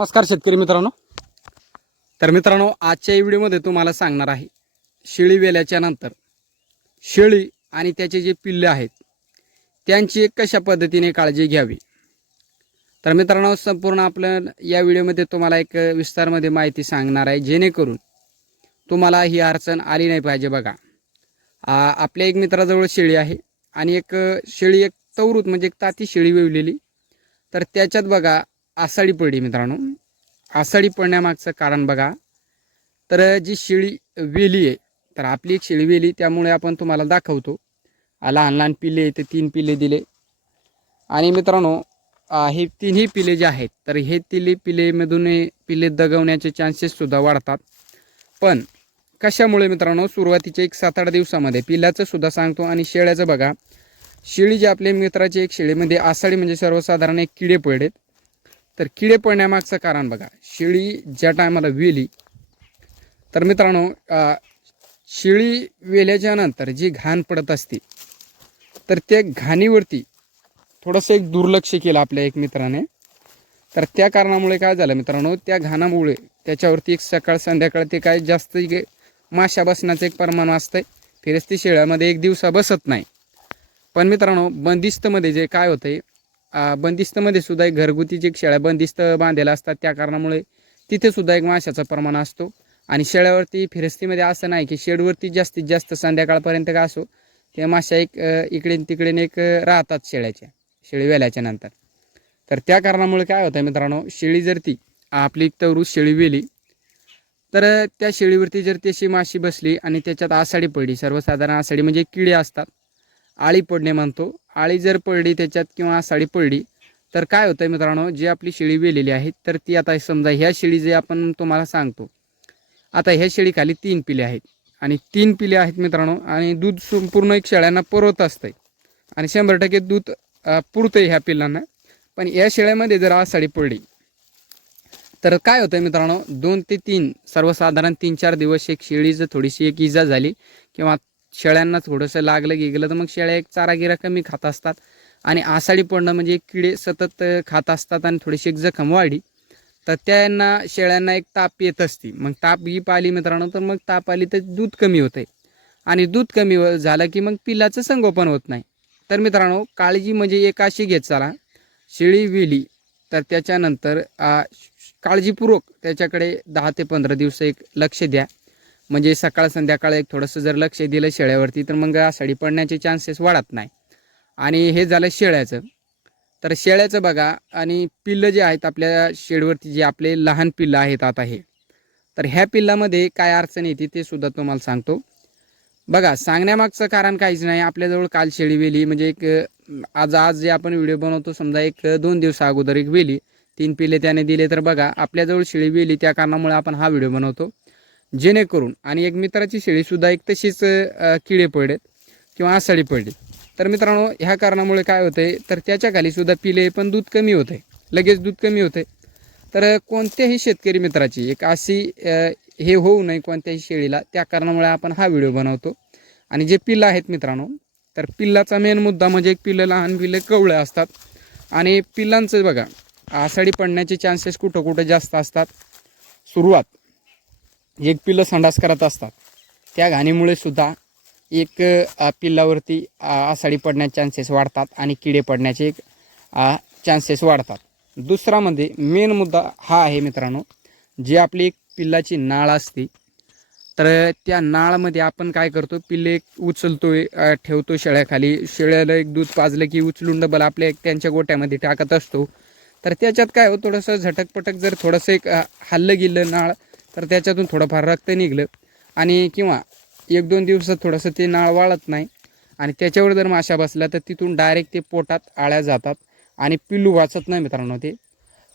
नमस्कार शेतकरी मित्रांनो. तर मित्रांनो, आजच्या व्हिडिओमध्ये तुम्हाला सांगणार आहे शेळी वेल्याच्या नंतर शेळी आणि त्याचे जे पिल्ले आहेत त्यांची कशा पद्धतीने काळजी घ्यावी. तर मित्रांनो, संपूर्ण आपण या व्हिडिओमध्ये तुम्हाला एक विस्तारमध्ये माहिती सांगणार आहे, जेणेकरून तुम्हाला ही अडचण आली नाही पाहिजे. बघा, आपल्या एक मित्राजवळ शेळी आहे आणि एक शेळी, एक तवरूत म्हणजे एक ताती शेळी वेवलेली. तर त्याच्यात बघा आषाढी पडली. मित्रांनो, आषाढी पडण्यामागचं कारण बघा, तर जी शेळी वेली आहे, तर आपली एक शेळी वेली, त्यामुळे आपण तुम्हाला दाखवतो. लहान लहान पिल्ले, ते 3 पिल्ले दिले. आणि मित्रांनो, हे तिन्ही पिल्ले जे आहेत, तर हे तिन्ही पिल्लेमधून पिल्ले दगवण्याचे चान्सेससुद्धा वाढतात. पण कशामुळे मित्रांनो, सुरुवातीच्या एक 7-8 दिवसामध्ये पिल्लाचं सुद्धा सांगतो. आणि शेळ्याचं बघा, शेळी जी आपल्या मित्राची एक शेळीमध्ये आषाढी म्हणजे सर्वसाधारण एक किडे पडलेत. तर किडे पडण्यामागचं कारण बघा, शेळी ज्या टायमाला वेली, तर मित्रांनो, शेळी वेल्याच्या नंतर जी घाण पडत असते, तर त्या घाणीवरती थोडंसं एक दुर्लक्ष केलं आपल्या एक मित्राने. तर त्या कारणामुळे काय झालं मित्रांनो, त्या घाणामुळे त्याच्यावरती एक सकाळ संध्याकाळ ते काय जास्त माशा बसण्याचं एक प्रमाण असतंय. फिरस्ती शेळ्यामध्ये एक दिवसा बसत नाही. पण मित्रांनो, बंदिस्तमध्ये जे काय होतंय, बंदिस्तमध्ये सुद्धा एक घरगुती जे शेळ्या बंदिस्त बांधलेल्या असतात, त्या कारणामुळे तिथे सुद्धा एक माशाचा प्रमाण असतो. आणि शेळ्यावरती फिरस्तीमध्ये असं नाही की शेडवरती जास्तीत जास्त संध्याकाळपर्यंत का असो, त्या माशा एक इकडे तिकडे एक राहतात शेळी वेल्याच्या नंतर. तर त्या कारणामुळे काय होतं मित्रांनो, शेळी जर ती आपली तवरूत शेळी वेली, तर त्या शेळीवरती जर त्याची माशी बसली आणि त्याच्यात आषाढी पडली, सर्वसाधारण आषाढी म्हणजे किडे असतात, आळी पडणे म्हणतो. आळी जर पडली त्याच्यात किंवा आषाढी पडली, तर काय होतं मित्रांनो, जी आपली शेळी वेलेली आहे, तर ती आता समजा ह्या शेळी जे आपण तुम्हाला सांगतो, आता ह्या शेळीखाली 3 पिले आहेत आणि 3 पिले आहेत मित्रांनो. आणि दूध संपूर्ण एक शेळ्यांना पुरवत असतंय आणि 100% दूध पुरतंय ह्या पिल्लांना. पण या शेळ्यामध्ये जर आषाढी पडली, तर काय होतं मित्रांनो, 2 ते 3 सर्वसाधारण 3-4 दिवस एक शेळी जर थोडीशी एक इजा झाली किंवा शेळ्यांना थोडंसं लागलं गेलं, तर मग शेळ्या एक चारा गिरा कमी खात असतात. आणि आषाढी पडणं म्हणजे एक किडे सतत खात असतात आणि थोडीशी एक जखम वाढली, तर त्यांना शेळ्यांना एक ताप येत असते. मग ताप ही पाली मित्रांनो, तर मग ताप आली तर दूध कमी होतंय आणि दूध कमी झालं की मग पिल्लाचं संगोपन होत नाही. तर मित्रांनो, काळजी म्हणजे एक अशी घेत चला, शेळी वेली तर त्याच्यानंतर काळजीपूर्वक त्याच्याकडे 10 ते 15 दिवस एक लक्ष द्या. म्हणजे सकाळ संध्याकाळ एक थोडंसं जर लक्ष दिलं शेळ्यावरती, तर मग आषाढी पडण्याचे चान्सेस वाढत नाही. आणि हे झालं शेळ्याचं. तर शेळ्याचं बघा, आणि पिल्लं जे आहेत आपल्या शेडवरती, जे आपले लहान पिल्लं आहेत आता हे, तर ह्या पिल्लामध्ये काय अडचण येते ते सुद्धा तुम्हाला सांगतो. बघा, सांगण्यामागचं कारण काहीच नाही. आपल्याजवळ काल शेळी वेली म्हणजे एक आज जे आपण व्हिडिओ बनवतो, समजा एक 2 दिवसा अगोदर एक वेली, 3 पिल्ले त्याने दिले. तर बघा, आपल्याजवळ शेळी वेली, त्या कारणामुळे आपण हा व्हिडिओ बनवतो, जेणेकरून. आणि एक मित्राची शेळीसुद्धा एक तशीच किडे पडलेत किंवा आषाढी पडली. तर मित्रांनो, ह्या कारणामुळे काय होतंय, तर त्याच्या खाली सुद्धा पिले, पण दूध कमी होतंय, लगेच दूध कमी होतंय. तर कोणत्याही शेतकरी मित्राची एक अशी हे होऊ नये कोणत्याही शेळीला, त्या कारणामुळे आपण हा व्हिडिओ बनवतो. आणि जे पिल्लं आहेत मित्रांनो, तर पिल्लाचा मेन मुद्दा म्हणजे एक पिल्लं, लहान पिल्लं कवळे असतात. आणि पिल्लांचं बघा, आषाढी पडण्याचे चान्सेस कुठं कुठं जास्त असतात. सुरुवात, एक पिल्लं संडास करत असतात, त्या घाणीमुळे सुद्धा एक पिल्लावरती आषाढी पडण्याचे चान्सेस वाढतात आणि किडे पडण्याचे एक चान्सेस वाढतात. दुसरा म्हणजे मेन मुद्दा हा आहे मित्रांनो, जी आपली एक पिल्लाची नाळ असते, तर त्या नाळमध्ये आपण काय करतो, पिल्ले उचलतोय, ठेवतो शेळ्याखाली. शेळ्याला एक दूध पाजलं की उचलून डबल आपल्या एक त्यांच्या गोट्यामध्ये टाकत असतो. तर त्याच्यात काय हो, थोडंसं झटकपटक जर थोडंसं एक हल्लं गेलं नाळ, तर त्याच्यातून थोडंफार रक्त निघलं आणि किंवा 1-2 दिवसात थोडंसं ते नाळ वाळत नाही आणि त्याच्यावर जर माशा बसल्या, तर तिथून डायरेक्ट ते पोटात आळ्या जातात आणि पिल्लू वाचत नाही मित्रांनो. ते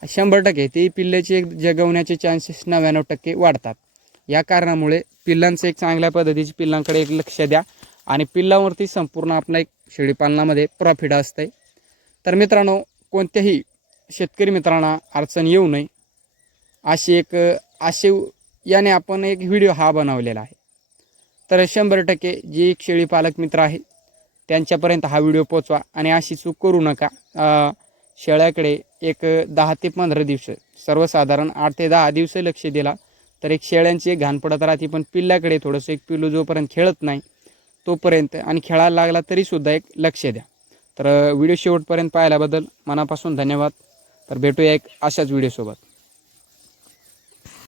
100% ते पिल्ल्याचे एक जगवण्याचे चान्सेस 99% वाढतात. या कारणामुळे पिल्लांचं एक चांगल्या पद्धतीचे पिल्लांकडे एक लक्ष द्या आणि पिल्लांवरती संपूर्ण आपला एक शेळीपालनामध्ये प्रॉफिट असतंय. तर मित्रांनो, कोणत्याही शेतकरी मित्रांना अडचण येऊ नये असे याने आपण एक व्हिडिओ हा बनवलेला आहे. तर 100% जे एक शेळी पालक मित्र आहे त्यांच्यापर्यंत हा व्हिडिओ पोचवा आणि अशी चूक करू नका. शेळ्याकडे एक 10 ते 15 दिवस, सर्वसाधारण 8 ते 10 दिवस लक्ष दिला तर एक शेळ्यांची एक घाण पडत राहते. पण पिल्लाकडे थोडंसं, एक पिल्लू जोपर्यंत खेळत नाही तोपर्यंत आणि खेळायला लागला तरीसुद्धा एक लक्ष द्या. तर व्हिडिओ शेवटपर्यंत पाहिल्याबद्दल मनापासून धन्यवाद. तर भेटूया एक अशाच व्हिडिओसोबत.